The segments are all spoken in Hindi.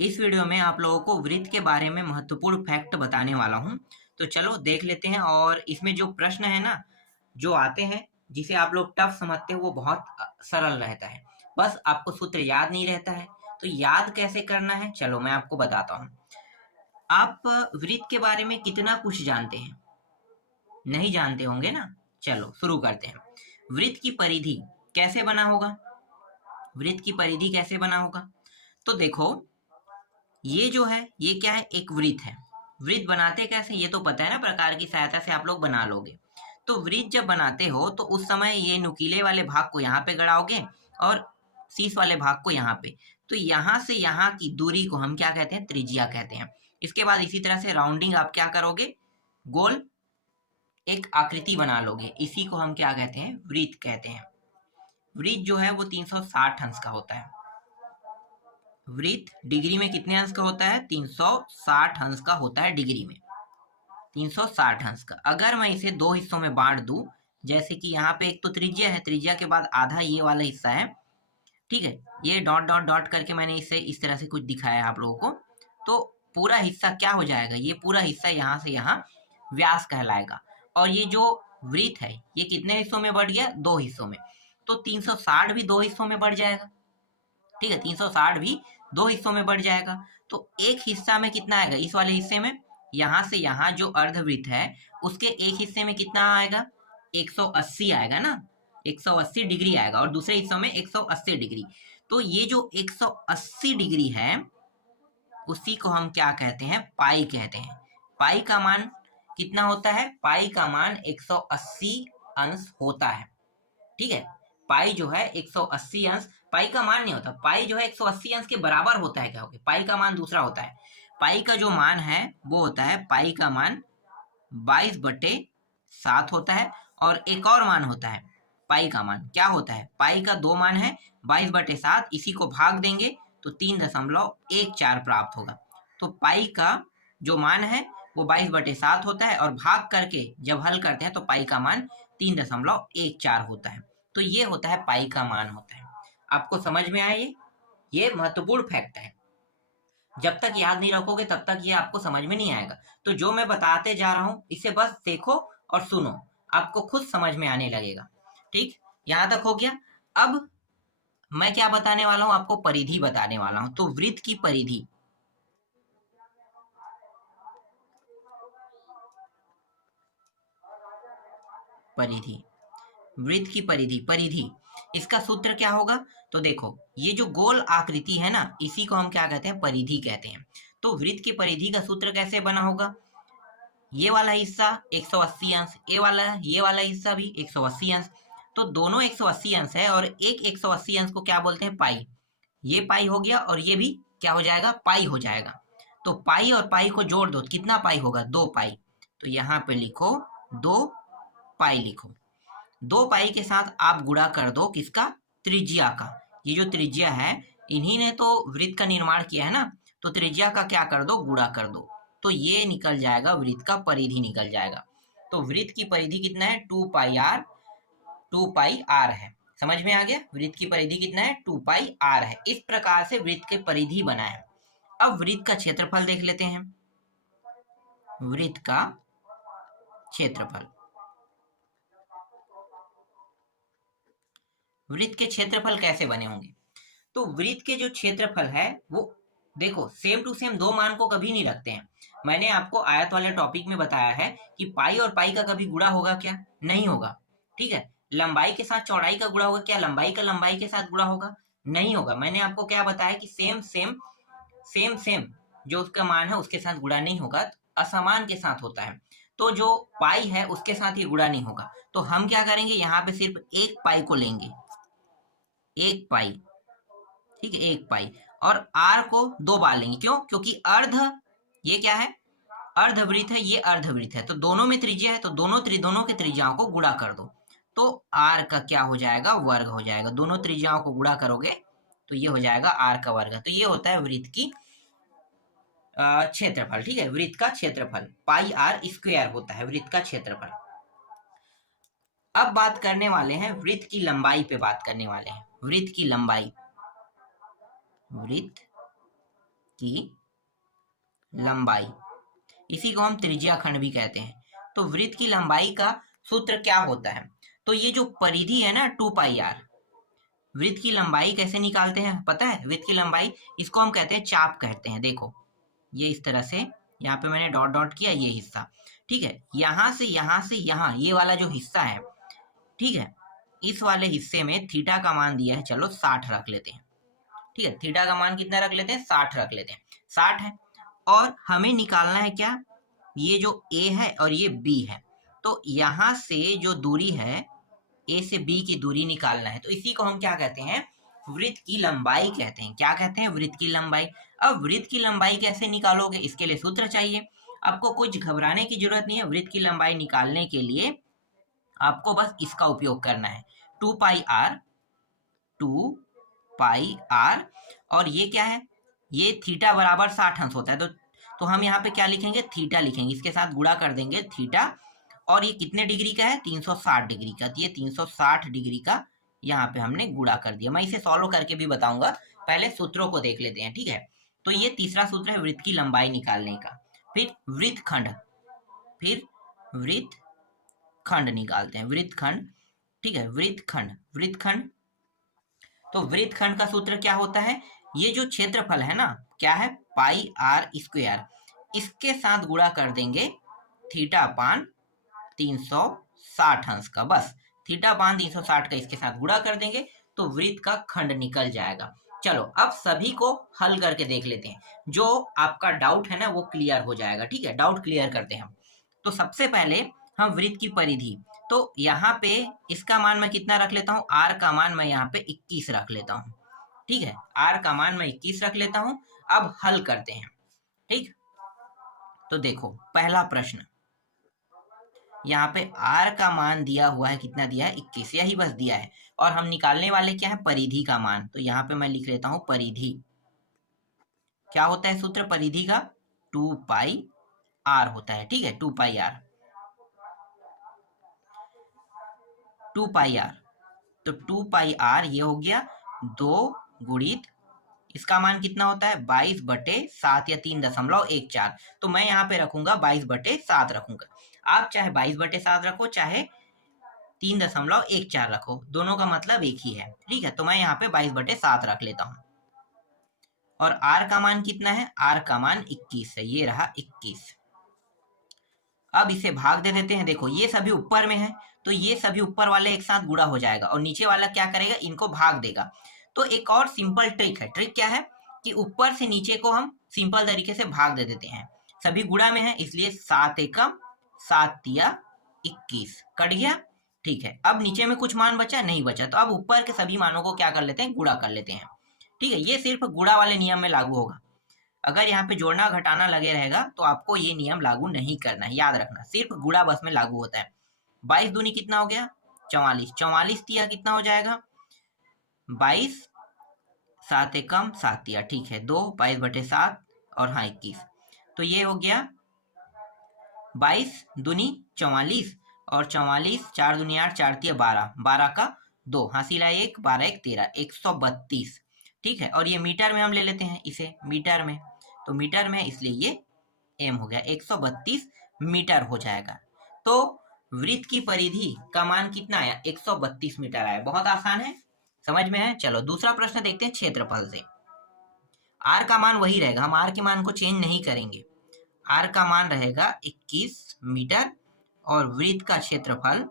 इस वीडियो में आप लोगों को वृत्त के बारे में महत्वपूर्ण फैक्ट बताने वाला हूँ। तो चलो देख लेते हैं। और इसमें जो प्रश्न है ना, जो आते हैं, जिसे आप लोग टफ समझते हो, वो बहुत सरल रहता है। बस आपको सूत्र याद नहीं रहता है। तो याद कैसे करना है, चलो मैं आपको बताता हूँ। आप वृत्त के बारे में कितना कुछ जानते हैं? नहीं जानते होंगे ना। चलो शुरू करते हैं। वृत्त की परिधि कैसे बना होगा? वृत्त की परिधि कैसे बना होगा? तो देखो, ये जो है, ये क्या है? एक वृत्त है। वृत्त बनाते कैसे, ये तो पता है ना, प्रकार की सहायता से आप लोग बना लोगे। तो वृत्त जब बनाते हो तो उस समय ये नुकीले वाले भाग को यहाँ पे गड़ाओगे और शीर्ष वाले भाग को यहाँ पे। तो यहाँ से यहाँ की दूरी को हम क्या कहते हैं? त्रिज्या कहते हैं। इसके बाद इसी तरह से राउंडिंग आप क्या करोगे? गोल एक आकृति बना लोगे। इसी को हम क्या कहते हैं? वृत्त कहते हैं। वृत्त जो है वो 360 अंश का होता है। वृत्त डिग्री में कितने अंश का होता है? 360 अंश का होता है डिग्री में। 360 अंश का। अगर मैं इसे दो हिस्सों में बांट दूं, जैसे कि यहाँ पे एक तो त्रिज्या है, त्रिज्या के बाद आधा ये वाला हिस्सा है, ठीक है, ये डॉट डॉट डॉट करके मैंने इसे इस तरह से कुछ दिखाया है आप लोगों को। तो पूरा हिस्सा क्या हो जाएगा? ये पूरा हिस्सा यहाँ से यहाँ व्यास कहलाएगा। और ये जो वृत्त है, ये कितने हिस्सों में बढ़ गया? दो हिस्सों में। तो 360 भी दो हिस्सों में बढ़ जाएगा। ठीक है, 360 भी दो हिस्सों में बढ़ जाएगा। तो एक हिस्सा में कितना आएगा? इस वाले हिस्से में यहाँ से यहाँ जो अर्धवृत्त है, उसके एक हिस्से में कितना आएगा? 180 आएगा ना। 180 डिग्री आएगा। और दूसरे हिस्सों में 180 डिग्री। तो ये जो 180 डिग्री है, उसी को हम क्या कहते हैं? पाई कहते हैं। पाई का मान कितना होता है? पाई का मान 180 अंश होता है। ठीक है, पाई जो है 180 अंश, पाई का मान नहीं होता। पाई जो है 180 अंश के बराबर होता है। क्या होगा? पाई का मान दूसरा होता है। पाई का जो मान है वो होता है, पाई का मान 22/7 होता है। और एक और मान होता है, पाई का मान क्या होता है? पाई का दो मान है, 22/7, इसी को भाग देंगे तो 3.14 प्राप्त होगा। तो पाई का जो मान है वो 22/7 होता है, और भाग करके जब हल करते हैं तो पाई का मान 3.14 होता है। तो ये होता है पाई का मान होता है। आपको समझ में आया? ये महत्वपूर्ण फैक्ट है। जब तक याद नहीं रखोगे तब तक ये आपको समझ में नहीं आएगा। तो जो मैं बताते जा रहा हूँ, इसे बस देखो और सुनो, आपको खुद समझ में आने लगेगा। ठीक, यहां तक हो गया। अब मैं क्या बताने वाला हूं? आपको परिधि बताने वाला हूं। तो वृत्त की परिधि, परिधि, वृत्त की परिधि, परिधि, इसका सूत्र क्या होगा? तो देखो, ये जो गोल आकृति है ना, इसी को हम क्या कहते हैं? परिधि कहते हैं। तो वृत्त की परिधि का सूत्र कैसे बना होगा? ये वाला हिस्सा 180 अंश, ये वाला हिस्सा भी 180 अंश। तो दोनों 180 अंश है, और एक 180 अंश को क्या बोलते हैं? पाई। ये पाई हो गया, और ये भी क्या हो जाएगा? पाई हो जाएगा। तो पाई और पाई को जोड़ दो, कितना पाई होगा? 2 पाई। तो यहाँ पे लिखो 2 पाई लिखो। 2 पाई के साथ आप गुणा कर दो किसका? त्रिज्या का। ये जो त्रिज्या है, इन्हीं ने तो वृत्त का निर्माण किया है ना। तो त्रिज्या का क्या कर दो? गुणा कर दो। तो ये निकल जाएगा, वृत्त का परिधि निकल जाएगा। तो वृत्त की परिधि कितना है? 2 पाई आर, 2 पाई आर है। समझ में आ गया? वृत्त की परिधि कितना है? 2 पाई आर है। इस प्रकार से वृत्त की परिधि बना है। अब वृत्त का क्षेत्रफल देख लेते हैं। वृत्त का क्षेत्रफल, वृत्त के क्षेत्रफल कैसे बने होंगे? तो वृत्त के जो क्षेत्रफल है वो, देखो, सेम टू सेम दो मान को कभी नहीं रखते हैं। मैंने आपको आयत वाले टॉपिक में बताया है कि पाई और पाई का कभी गुणा होगा क्या? नहीं होगा। ठीक है, लंबाई के साथ चौड़ाई का गुणा होगा क्या? लंबाई का लंबाई के साथ गुणा होगा? नहीं होगा। मैंने आपको क्या बताया कि सेम सेम, सेम सेम जो उसका मान है उसके साथ गुणा नहीं होगा, असमान के साथ होता है। तो जो पाई है उसके साथ ही गुणा नहीं होगा। तो हम क्या करेंगे? यहाँ पे सिर्फ एक पाई को लेंगे, एक पाई। ठीक है, एक पाई। और आर को 2 बार लेंगे। क्यों? क्योंकि अर्ध, ये क्या है? अर्धवृत्त है, ये अर्धवृत्त है। तो दोनों में त्रिज्या है, तो दोनों के त्रिज्याओं को गुणा कर दो। तो आर का क्या हो जाएगा? वर्ग हो जाएगा। दोनों त्रिज्याओं को गुणा करोगे तो ये हो जाएगा आर का वर्ग। तो ये होता है वृत्त की क्षेत्रफल। ठीक है, वृत्त का क्षेत्रफल पाई आर स्क्वायर होता है वृत्त का क्षेत्रफल। अब बात करने वाले हैं वृत्त की लंबाई पे, बात करने वाले हैं वृत्त की लंबाई। वृत्त की लंबाई, इसी को हम त्रिज्या खंड भी कहते हैं। तो वृत्त की लंबाई का सूत्र क्या होता है? तो ये जो परिधि है ना 2πr, वृत्त की लंबाई कैसे निकालते हैं पता है? वृत्त की लंबाई, इसको हम कहते हैं चाप कहते हैं। देखो ये इस तरह से, यहाँ पे मैंने डॉट डॉट किया ये हिस्सा, ठीक है। यहाँ से यहाँ ये वाला जो हिस्सा है, ठीक है, इस वाले हिस्से में थीटा का मान दिया है, चलो 60 रख लेते हैं, ठीक है। थीटा का मान कितना रख लेते हैं? 60 रख लेते हैं, 60 है। और हमें निकालना है क्या? ये जो ए है और ये बी है, तो यहाँ से जो दूरी है ए से बी की दूरी निकालना है, तो इसी को हम क्या कहते हैं? वृत्त की लंबाई कहते हैं। क्या कहते हैं? वृत्त की लंबाई। अब वृत्त की लंबाई कैसे निकालोगे? इसके लिए सूत्र चाहिए। आपको कुछ घबराने की जरूरत नहीं है। वृत्त की लंबाई निकालने के लिए आपको बस इसका उपयोग करना है, 2πr, 2πr। और ये क्या है? ये थीटा बराबर 60 अंश होता है, तो हम यहाँ पे क्या लिखेंगे? थीटा लिखेंगे, इसके साथ गुणा कर देंगे थीटा। और ये कितने डिग्री का है? 360 डिग्री का। तो ये 360 डिग्री का यहाँ पे हमने गुणा कर दिया। मैं इसे सॉल्व करके भी बताऊंगा, पहले सूत्रों को देख लेते हैं, ठीक है। तो ये तीसरा सूत्र है वृत्त की लंबाई निकालने का। फिर वृत्तखंड, फिर वृत्तखंड निकालते हैं, वृत्तखंड, ठीक है। वृत्तखंड, तो वृत्तखंड का सूत्र क्या होता है? ये जो क्षेत्रफल है ना, क्या है? πr², इसके साथ गुणा कर देंगे थीटा पान 360 अंश का। बस थीटा पान 360 का इसके साथ गुणा कर देंगे तो वृत्त का खंड निकल जाएगा। चलो अब सभी को हल करके देख लेते हैं, जो आपका डाउट है ना वो क्लियर हो जाएगा, ठीक है। डाउट क्लियर करते हैं हम। तो सबसे पहले हम वृत्त की परिधि, तो यहाँ पे इसका मान मैं कितना रख लेता हूँ? आर का मान मैं यहाँ पे 21 रख लेता हूँ, ठीक है। आर का मान मैं 21 रख लेता हूँ। अब हल करते हैं, ठीक। तो देखो पहला प्रश्न, यहाँ पे r का मान दिया हुआ है, कितना दिया है? 21, यही बस दिया है। और हम निकालने वाले क्या है? परिधि का मान। तो यहाँ पे मैं लिख लेता हूँ परिधि। क्या होता है सूत्र परिधि का? 2πr होता है, ठीक है। 2πr, 2πr। तो 2πr ये हो गया 2 गुणित, इसका मान कितना होता है? 22/7 या 3.14। तो मैं यहाँ पे रखूंगा 22/7 रखूंगा। आप चाहे 22/7 रखो, चाहे 3.14 रखो, दोनों का मतलब एक ही है, ठीक है। तो मैं यहाँ पे 22/7 रख लेता हूँ। और r का मान कितना है? r का मान 21 है, ये रहा 21। अब इसे भाग दे देते हैं। देखो ये सभी ऊपर में है, तो ये सभी ऊपर वाले एक साथ गुणा हो जाएगा, और नीचे वाला क्या करेगा? इनको भाग देगा। तो एक और सिंपल ट्रिक है। ट्रिक क्या है? कि ऊपर से नीचे को हम सिंपल तरीके से भाग दे देते हैं। सभी गुणा में है, इसलिए 7 एकम 7 तिया 21 कट गया, ठीक है। अब नीचे में कुछ मान बचा? नहीं बचा। तो अब ऊपर के सभी मानों को क्या कर लेते हैं? गुणा कर लेते हैं, ठीक है। ये सिर्फ गुणा वाले नियम में लागू होगा। अगर यहाँ पे जोड़ना घटाना लगे रहेगा तो आपको ये नियम लागू नहीं करना है, याद रखना। सिर्फ गुणा बस में लागू होता है। 22 दूनी कितना हो गया? 44। 44 तिया कितना हो जाएगा? 22, 7 एकम 7 तिया, ठीक है। 2 22/7 और हाँ 21। तो ये हो गया 22 दूनी 44 और 44, 4 दूनी 8, 4 तिया 12, 12 का 2, हासिला 1, 12 1 13, 132, ठीक है। और ये मीटर में हम ले लेते हैं इसे, मीटर में, तो मीटर में इसलिए ये एम हो गया, 132 मीटर हो जाएगा। तो वृत्त की परिधि का मान कितना आया? 132 मीटर आया। बहुत आसान है, समझ में है। चलो दूसरा प्रश्न देखते हैं क्षेत्रफल से। आर का मान वही रहेगा, हम आर के मान को चेंज नहीं करेंगे। आर का मान रहेगा 21 मीटर और वृत्त का क्षेत्रफल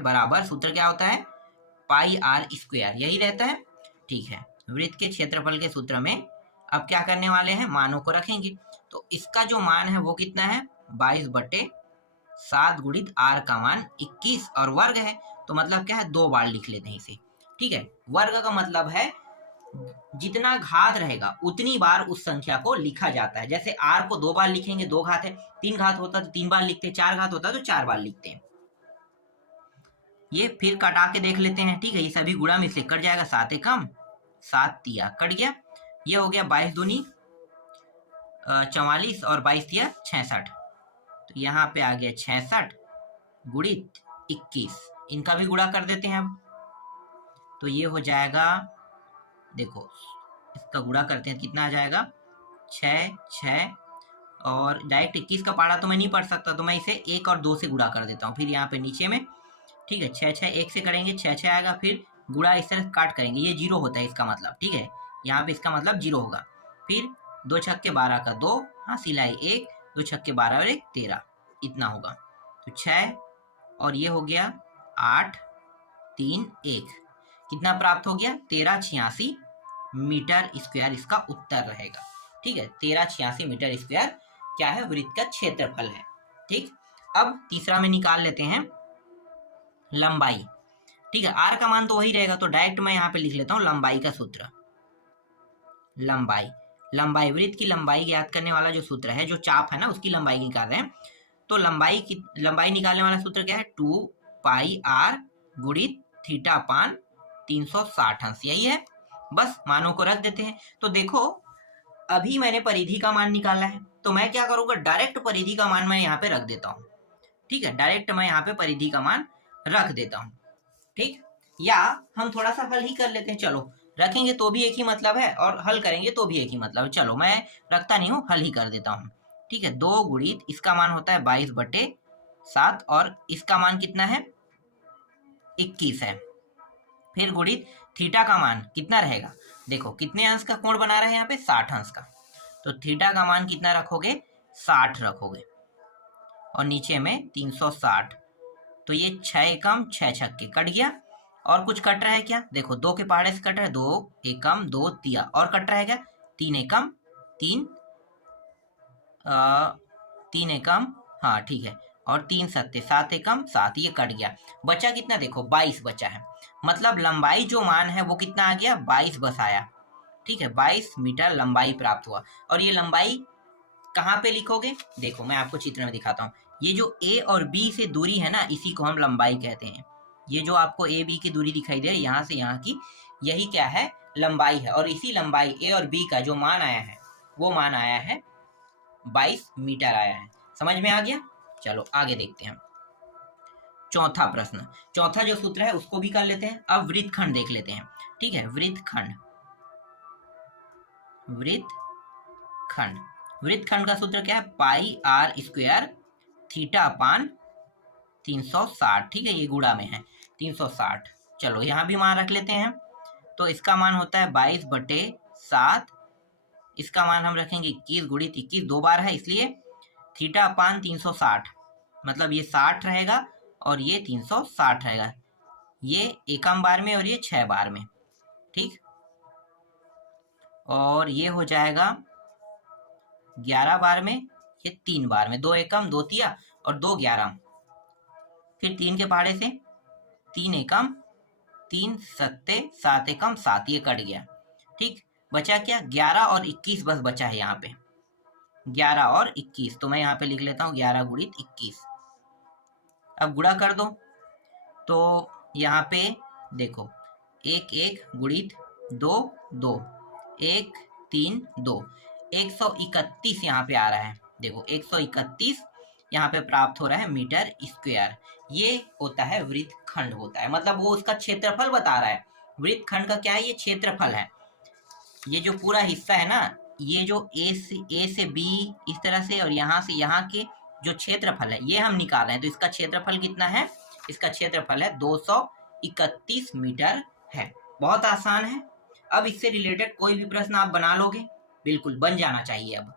बराबर, सूत्र क्या होता है? πr², यही रहता है, ठीक है। वृत्त के क्षेत्रफल के सूत्र में अब क्या करने वाले हैं? मानों को रखेंगे। तो इसका जो मान है वो कितना है? 22/7 गुणित r का मान 21 और वर्ग है, तो मतलब क्या है? 2 बार लिख लेते हैं इसे, ठीक है। वर्ग का मतलब है जितना घात रहेगा उतनी बार उस संख्या को लिखा जाता है। जैसे r को 2 बार लिखेंगे, 2 घात है, 3 घात होता तो 3 बार लिखते हैं, 4 घात होता तो 4 बार लिखते हैं। ये फिर कटा के देख लेते हैं, ठीक है। ये सभी गुणा में इसलिए कट जाएगा, 7 एकम 7 तिया कट गया। ये हो गया 22 दूनी 44 और 22 तिया 66। तो यहाँ पे आ गया 66 गुणित 21, इनका भी गुणा कर देते हैं अब। तो ये हो जाएगा देखो इसका गुणा करते हैं, कितना आ जाएगा 6 6 और डायरेक्ट 21 का पारा तो मैं नहीं पढ़ सकता, तो मैं इसे 1 और 2 से गुणा कर देता हूँ। फिर यहाँ पे नीचे में, ठीक है, 6 6 1 से करेंगे 6 6 आएगा, फिर गुणा इस तरह काट करेंगे, ये 0 होता है इसका मतलब, ठीक है, यहाँ पे इसका मतलब 0 होगा। फिर 2 छक्के 12 का 2, हाँ सिलाई 1, 2 छक्के 12 और 1 13, इतना होगा। तो 6 और ये हो गया 8 3 1, कितना प्राप्त हो गया 1386 मीटर स्क्वायर इसका उत्तर रहेगा। ठीक है, 1386 मीटर स्क्वायर क्या है, वृत्त का क्षेत्रफल है। ठीक, अब तीसरा में निकाल लेते हैं लंबाई। ठीक है, आर का मान तो वही रहेगा, तो डायरेक्ट मैं यहाँ पे लिख लेता हूँ लंबाई का सूत्र। लंबाई वृत्त की लंबाई ज्ञात करने वाला जो सूत्र है, जो चाप है ना उसकी लंबाई निकाल रहे हैं, तो लंबाई निकालने वाला सूत्र क्या है, 2 पाई आर गुणित थीटा अपान 360 अंश, यही है। बस मानों को रख देते हैं। तो देखो अभी मैंने परिधि का मान निकाला है, तो मैं क्या करूंगा, डायरेक्ट परिधि का मान मैं यहाँ पे रख देता हूँ। ठीक है, डायरेक्ट मैं यहाँ पे परिधि का मान रख देता हूँ। ठीक, या हम थोड़ा सा हल ही कर लेते हैं, चलो रखेंगे तो भी एक ही मतलब है और हल करेंगे तो भी एक ही मतलब है। चलो मैं रखता नहीं हूँ, हल ही कर देता हूँ। ठीक है, 2 गुणित इसका मान होता है 22/7 और इसका मान कितना है 21 है। फिर गुणित थीटा का मान कितना रहेगा, देखो कितने अंश का कोण बना रहे हैं यहाँ पे 60 अंश का, तो थीटा का मान कितना रखोगे 60 रखोगे और नीचे में 360, तो ये 6 एकम 6 छक्के कट गया। और कुछ कट रहा है क्या, देखो 2 के पहाड़े से कट रहा है, 2 एकम 2 तिया, और कट रहा है क्या 3 एकम 3 3 एकम, हाँ ठीक है, और 3 सत्ते 7 एकम 7, ये कट गया। बचा कितना, देखो 22 बचा है, मतलब लंबाई जो मान है वो कितना आ गया 22 बस आया। ठीक है, 22 मीटर लंबाई प्राप्त हुआ। और ये लंबाई कहाँ पे लिखोगे, देखो मैं आपको चित्र में दिखाता हूँ। ये जो ए और बी से दूरी है ना, इसी को हम लंबाई कहते हैं। ये जो आपको ए बी की दूरी दिखाई दे रही है यहाँ से यहाँ की, यही क्या है लंबाई है। और इसी लंबाई ए और बी का जो मान आया है वो मान आया है 22 मीटर आया है। समझ में आ गया, चलो आगे देखते हैं। चौथा प्रश्न, चौथा जो सूत्र है उसको भी कर लेते हैं। अब वृत्तखंड देख लेते हैं। ठीक है, वृत्तखंड का सूत्र क्या है, पाई आर स्क्वायर थीटा अपान 360। ठीक है, ये गुणा में है 360। चलो यहाँ भी मान रख लेते हैं, तो इसका मान होता है 22/7, इसका मान हम रखेंगे 21 गुणित 21, 2 बार है इसलिए थीटा अपान 360, मतलब ये 60 रहेगा और ये 360 रहेगा, ये एकम बार में और ये 6 बार में। ठीक, और ये हो जाएगा 11 बार में, ये 3 बार में, 2 एकम 2 तिया और 2 11, फिर 3 के पहाड़े से 3 एकम 3 सत्ते 7 एकम 7, ये कट गया। ठीक, बचा क्या 11 और 21 बस बचा है यहाँ पे, 11 और 21, तो मैं यहाँ पे लिख लेता हूँ 11 गुणित 21। अब गुणा कर दो, तो यहाँ पे देखो 1 1 गुणित 2 2, 1 3 2, 131 यहाँ पे आ रहा है। देखो 131 यहाँ पे प्राप्त हो रहा है मीटर स्क्वायर। ये होता है वृत्तखंड होता है, मतलब वो उसका क्षेत्रफल बता रहा है। वृत्तखंड का क्या है, ये क्षेत्रफल है। ये जो पूरा हिस्सा है ना, ये जो ए से बी इस तरह से और यहाँ से यहाँ के जो क्षेत्रफल है ये हम निकाल रहे हैं। तो इसका क्षेत्रफल कितना है, इसका क्षेत्रफल है 231 मीटर है। बहुत आसान है। अब इससे रिलेटेड कोई भी प्रश्न आप बना लोगे, बिल्कुल बन जाना चाहिए अब।